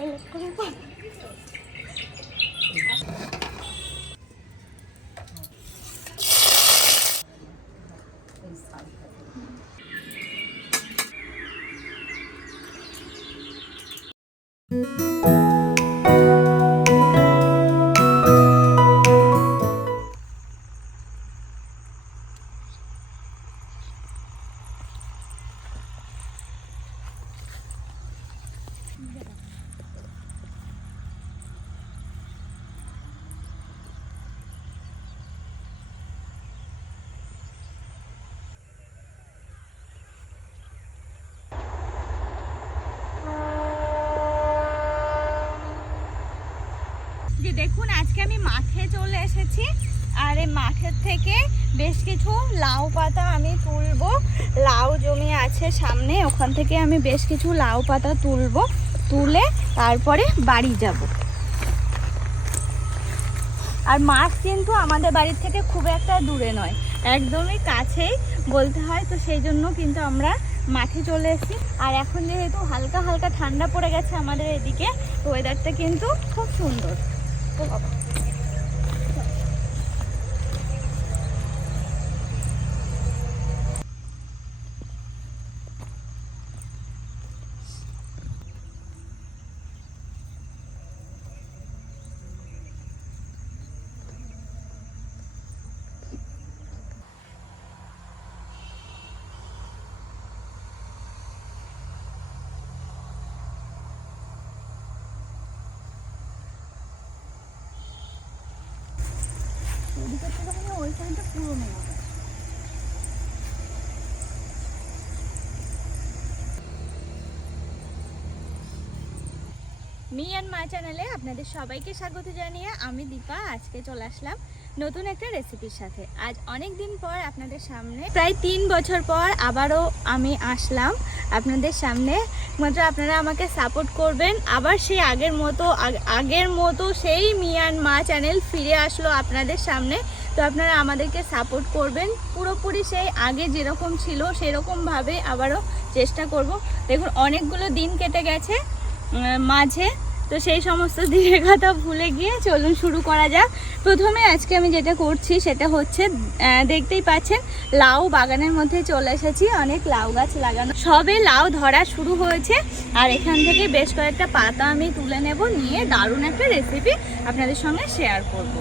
যে মাঠে চলে এসেছি। আর এই মাঠের থেকে বেশ কিছু লাউ পাতা আমি তুলবো। লাউ জমি আছে সামনে, ওখান থেকে আমি বেশ কিছু লাউ পাতা তুলবো। তুলে তারপরে বাড়ি যাব। আর মাঠ কিন্তু আমাদের বাড়ির থেকে খুব একটা দূরে নয়, একদমই কাছেই বলতে হয়। তো সেই জন্য কিন্তু আমরা মাঠে চলে এসেছি। আর এখন যেহেতু হালকা হালকা ঠান্ডা পড়ে গেছে আমাদের এদিকে ওয়েদারটা কিন্তু খুব সুন্দর। ও বাবা। থেকে ওই সাইডটা মি অ্যান্ড মা চ্যানেলে আপনাদের সবাইকে স্বাগত জানিয়ে আমি দীপা, আজকে চলে আসলাম নতুন একটা রেসিপির সাথে। আজ অনেক দিন পর আপনাদের সামনে, প্রায় তিন বছর পর আবারও আমি আসলাম আপনাদের সামনে। মাত্র আপনারা আমাকে সাপোর্ট করবেন। আবার সেই আগের মতো, আগ- আগের মতো সেই মিয়ান মা চ্যানেল ফিরে আসলো আপনাদের সামনে। তো আপনারা আমাদেরকে সাপোর্ট করবেন। পুরোপুরি সেই আগে যেরকম ছিল সেরকমভাবে আবারও চেষ্টা করব। দেখুন, অনেকগুলো দিন কেটে গেছে মাঝে। তো সেই সমস্ত দিনের কথা ভুলে গিয়ে চলুন শুরু করা যাক। প্রথমে আজকে আমি যেটা করছি সেটা হচ্ছে দেখতেই পাচ্ছেন, লাউ বাগানের মধ্যে চলে এসেছি। অনেক লাউ গাছ লাগানো। সবে লাউ ধরা শুরু হয়েছে। আর এখান থেকে বেশ কয়েকটা পাতা আমি তুলে নেব, নিয়ে দারুণ একটা রেসিপি আপনাদের সঙ্গে শেয়ার করব।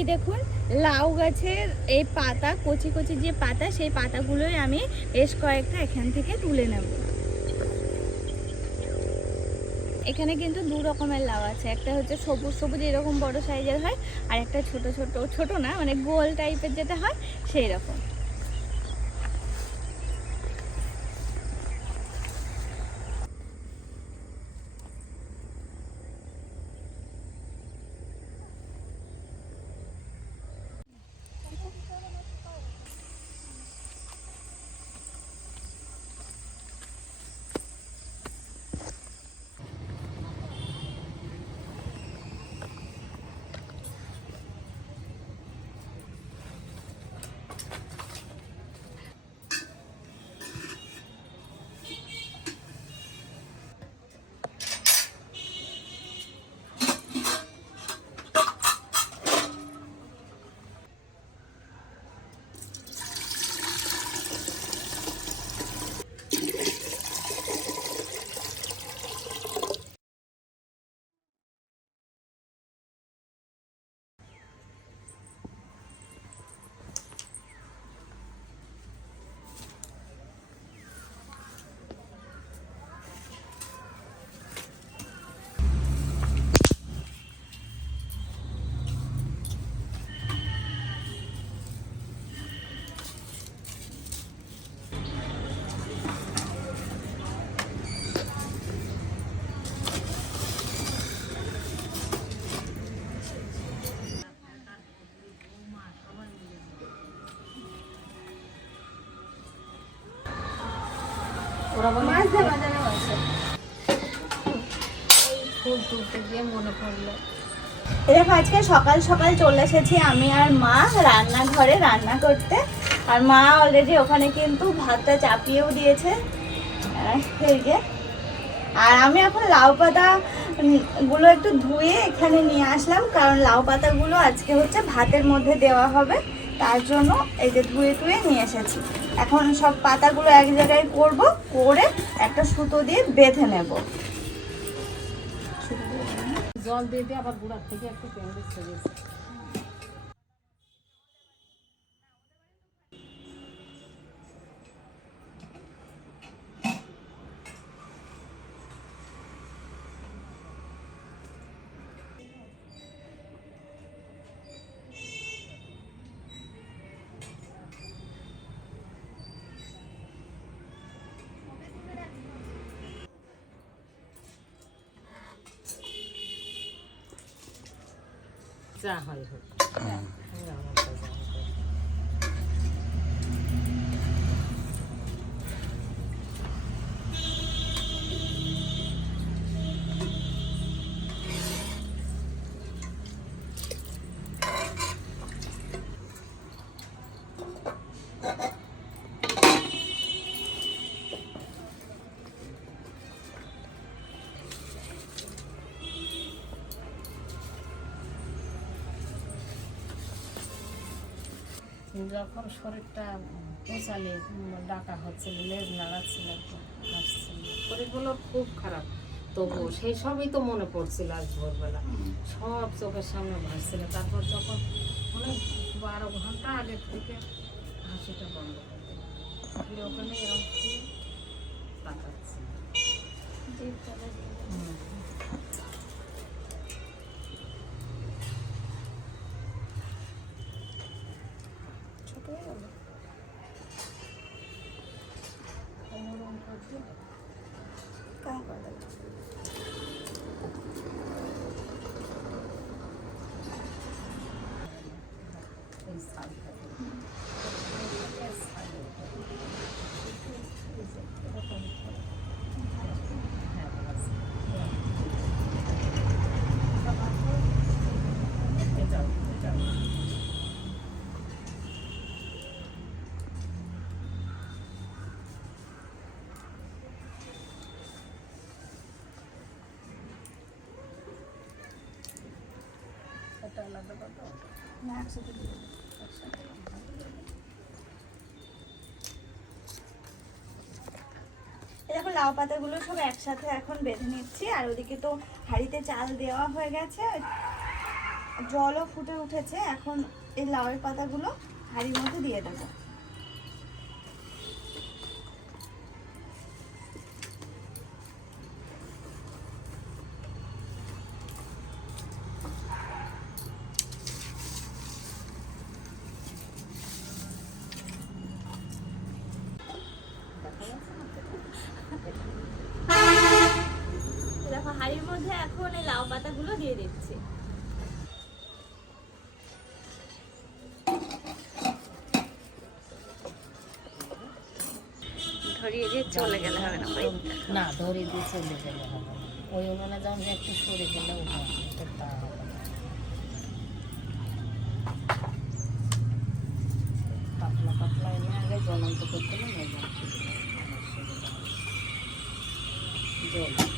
এই দেখুন, লাউ গাছের এই পাতা, কচি কচি যে পাতা, সেই পাতাগুলোই আমি বেশ কয়েকটা এখান থেকে তুলে নেব। এখানে কিন্তু দু রকমের লাউ আছে। একটা হচ্ছে সবুজ সবুজ এরকম বড় সাইজের হয়, আর একটা ছোট ছোট ছোট না মানে গোল টাইপের যেটা হয়, সেই রকম। বলে মাছ আছে মনে পড়ল দেখো আজকে সকাল সকাল চলে এসেছি আমি আর মা রান্নাঘরে রান্না করতে। আর মা অলরেডি ওখানে কিন্তু ভাতটা চাপিয়েও দিয়েছে। আহ, আর আমি এখন লাউ পাতা গুলো একটু ধুয়ে এখানে নিয়ে আসলাম কারণ লাউ পাতাগুলো আজকে হচ্ছে ভাতের মধ্যে দেওয়া হবে। তার জন্য এই যে ধুয়ে ধুয়ে নিয়ে এসেছি। এখন সব পাতাগুলো এক জায়গায় করব, করে একটা সুতো দিয়ে বেঁধে নেব। জল দিয়ে দিয়ে আবার গুড়ার থেকে একটু পেঁয়াজ ছেড়েছে যা হয় হোক আমার তো যা যখন শরীরটা পচালে ডাকা হচ্ছিল লেজ নাড়াচ্ছিল হাসছিল। শরীরগুলো খুব খারাপ। তবু সেই সবই তো মনে পড়ছিল আজ ভোরবেলা। সব চোখের সামনে ভাসছিল। তারপর যখন অনেক বারো ঘণ্টা আগে থেকে হাসিটা বন্ধ করে ওখানে এরকম তাকাচ্ছি 干会儿的。আলাদা না, একসাথে দিয়ে দেবো। এই দেখো লাউ পাতাগুলো সব একসাথে এখন বেঁধে নিচ্ছি আর ওদিকে তো হাঁড়িতে চাল দেওয়া হয়ে গেছে। জলও ফুটে উঠেছে এখন এই লাউয়ের পাতাগুলো হাঁড়ির মধ্যে দিয়ে দেবো। দিয়ে দিচ্ছি। গেলে হবে পাতলা পাতলা আগে জ্বলন্ত করতে না। জল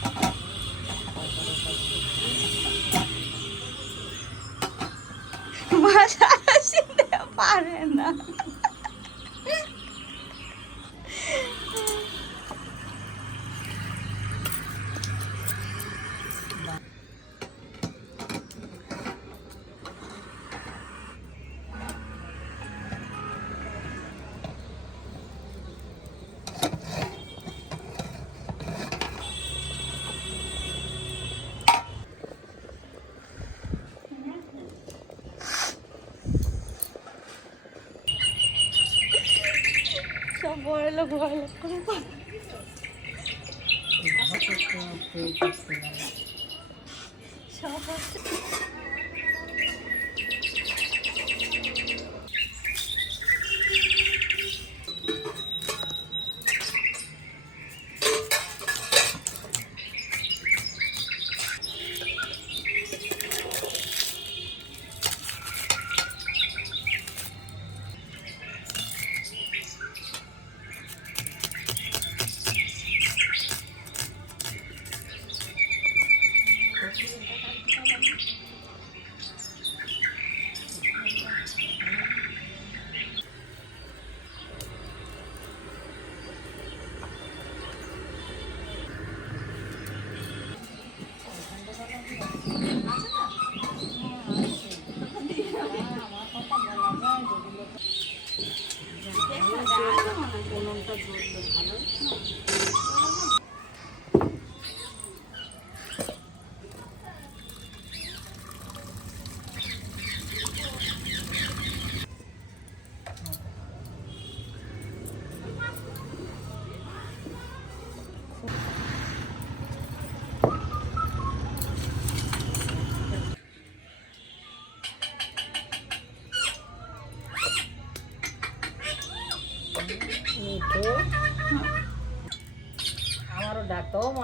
সব বড় লোক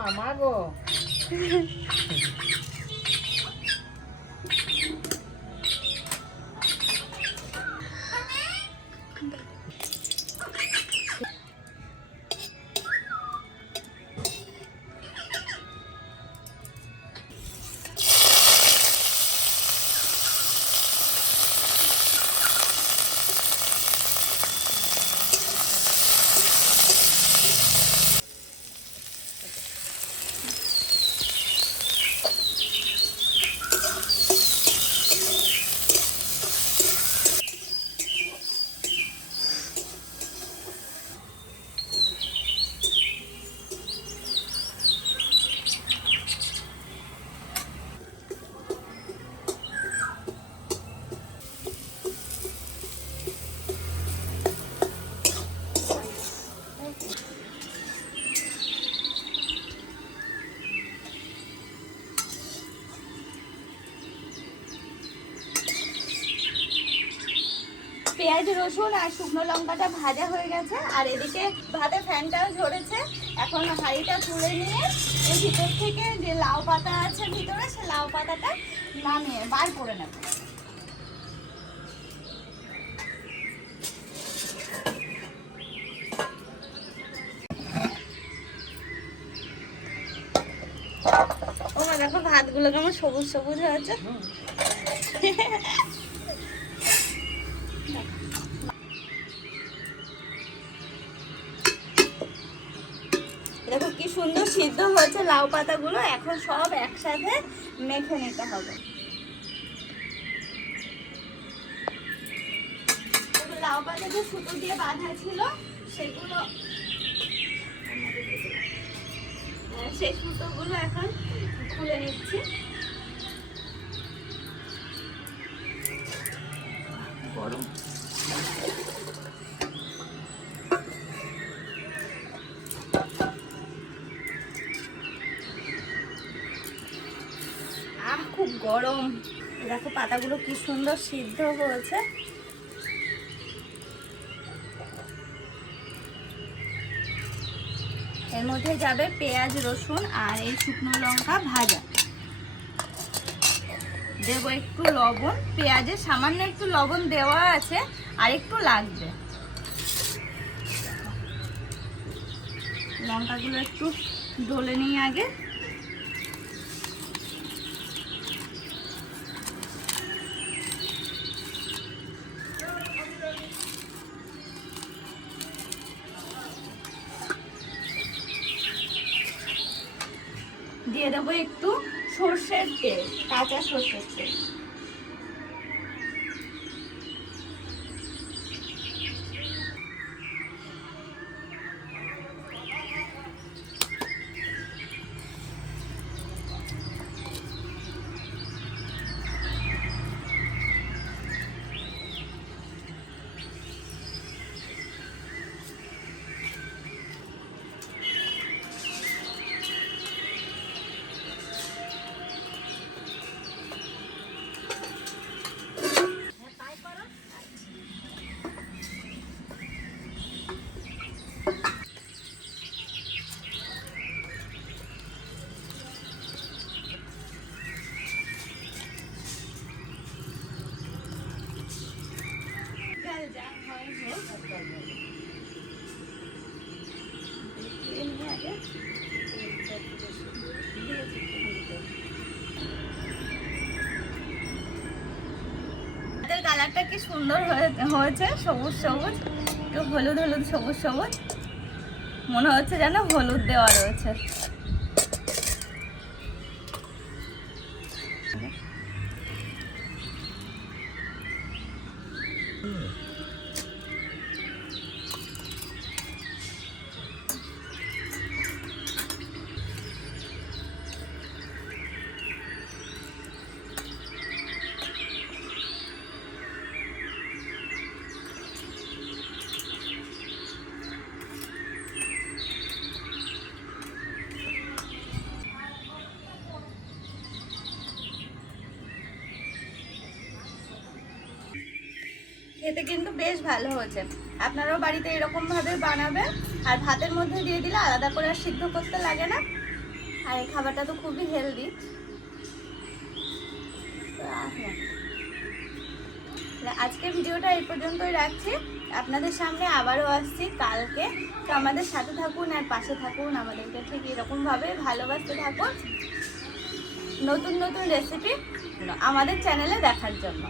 Tá mago. রসুন আর শুকনো লঙ্কাটা ভাজা হয়ে গেছে, আর এদিকে ভাতে ফ্যানটাও ঝরেছে। এখন হাঁড়িটা তুলে নিয়ে এর ভিতর থেকে যে লাউ পাতা আছে ভিতরে, সে লাউ পাতাটা নামিয়ে বার করে নেব। দেখো ভাতগুলো কেমন সবুজ সবুজ হয়েছে দেখো কি সুন্দর সিদ্ধ হয়েছে লাউ পাতাগুলো এখন সব একসাথে মেখে নিতে হবে। লাউ পাতা যে সুতো দিয়ে বাঁধা ছিল সেগুলো হ্যাঁ, সেই সুতোগুলো এখন খুলে নিচ্ছি। খুব গরম। দেখো পাতাগুলো কি সুন্দর সিদ্ধ হয়েছে। এর মধ্যে যাবে পেঁয়াজ, রসুন আর এই শুকনো লঙ্কা ভাজা। দেব একটু লবণ। পেঁয়াজে সামান্য একটু লবণ দেওয়া আছে আর একটু লাগবে। লঙ্কাগুলো একটু ডলে নিই আগে। দেবো একটু সর্ষের তেল কাঁচা সর্ষের তেল। কালারটা কি সুন্দর হয়েছে? সবুজ সবুজ? একটু হলুদ হলুদ, সবুজ সবুজ? মনে হচ্ছে যেন হলুদ দেওয়া রয়েছে। খেতে কিন্তু বেশ ভালো হয়েছে। আপনারাও বাড়িতে এরকম ভাবে বানাবেন, আর ভাতের মধ্যে দিয়ে দিলে আলাদা করে আর সিদ্ধ করতে লাগে না। আর এই খাবারটা তো খুবই হেলদি আজকের ভিডিওটা এই পর্যন্তই রাখছি। আপনাদের সামনে আবারও আসছি কালকে। তো আমাদের সাথে থাকুন আর পাশে থাকুন। আমাদেরকে ঠিক এরকমভাবে ভালোবাসতে থাকুন। নতুন নতুন রেসিপি আমাদের চ্যানেলে দেখার জন্য।